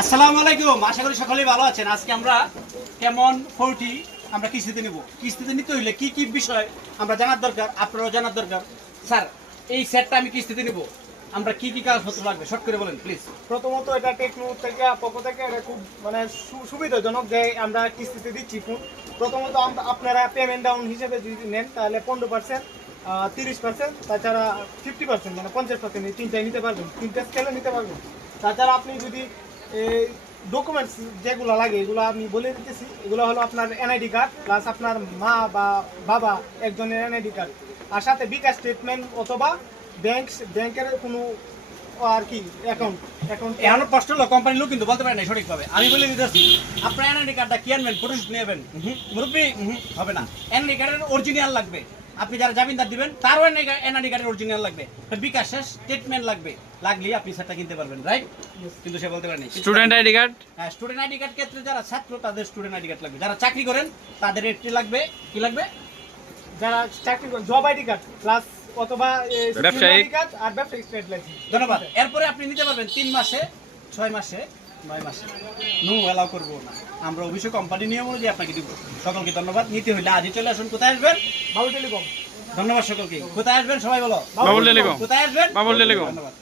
আসসালামু আলাইকুম, আশা করি সকলেই ভালো আছেন। আজকে আমরা কেমন 40 আমরা কিস্তিতে নিব। কিস্তিতে নিতে হইলে কি কি বিষয় আমরা জানার দরকার, আপনারাও জানার দরকার। স্যার, এই সেটটা আমি কিস্তিতে নিব, আমরা কি কি কাগজপত্র লাগবে শর্ট করে বলেন প্লিজ। প্রথমত এটা টেকনো থেকে পক্ষ থেকে এটা খুব মানে সুবিধাজনক যে আমরা কিস্তিতে দিচ্ছি ফোন। প্রথমত আপনারা পেমেন্ট ডাউন হিসেবে যদি নেন তাহলে 15%, 30%, তাছাড়া 50% মানে 50% এই তিনটাই নিতে পারবেন, তিনটা স্কেলে নিতে পারবেন। তাছাড়া আপনি যদি ডকুমেন্টস যেগুলো লাগে এগুলো আমি বলে দিতেছি। এগুলো হলো আপনার এনআইডি কার্ড প্লাস আপনার মা বা বাবা একজনের এনআইডি কার্ড, আর সাথে বিকাশ স্টেটমেন্ট অথবা ব্যাংকের কোনো আর কি অ্যাকাউন্ট। এখন প্রশ্ন হলো কোম্পানির লোক কিন্তু বলতে পারে না সঠিকভাবে। আমি বলে দিতেছি, আপনার এনআইডি কার্ডটা কি আনবেন, ফটোশুট নেবেন, মুরব্বী হবে না। এনআইডি কার্ডের অরিজিনাল লাগবে। আপনি যারা জামিনদার দিবেন তারও এনআইডি কার্ডের অরিজিনাল লাগবে, বিকাশের স্টেটমেন্ট লাগবে। লাগলেই আপনি সেটটা কিনতে পারবেন, রাইট? কিন্তু সে বলতে পারেনি স্টুডেন্ট আইডি কার্ড। হ্যাঁ, স্টুডেন্ট আইডি কার্ড ক্ষেত্রে যারা ছাত্র তাদের স্টুডেন্ট আইডি কার্ড লাগবে। যারা চাকরি করেন তাদের একটি লাগবে। কি লাগবে? যারা চাকরি করেন জব আইডি কার্ড প্লাস অথবা ব্যবসায়িক আইডি কার্ড আর ব্যবসায়িক স্টেট লাইসেন্স। ধন্যবাদ। এরপরে আপনি নিতে পারবেন 3 মাসে, 6 মাসে, 9 মাসে। নো অ্যালাউ করবো না, আমরা অবশ্যই কোম্পানি নিয়ম অনুযায়ী আপনাকে দিব। সকলকে ধন্যবাদ। নিতে হইলে আজই চলে আসুন। কোথায় আসবেন? বাবুল টেলিকম। ধন্যবাদ সকলকে। কোথায় আসবেন সবাই বলো? বাবুল টেলিকম। কোথায় আসবেন? বাবুল টেলিকম। ধন্যবাদ।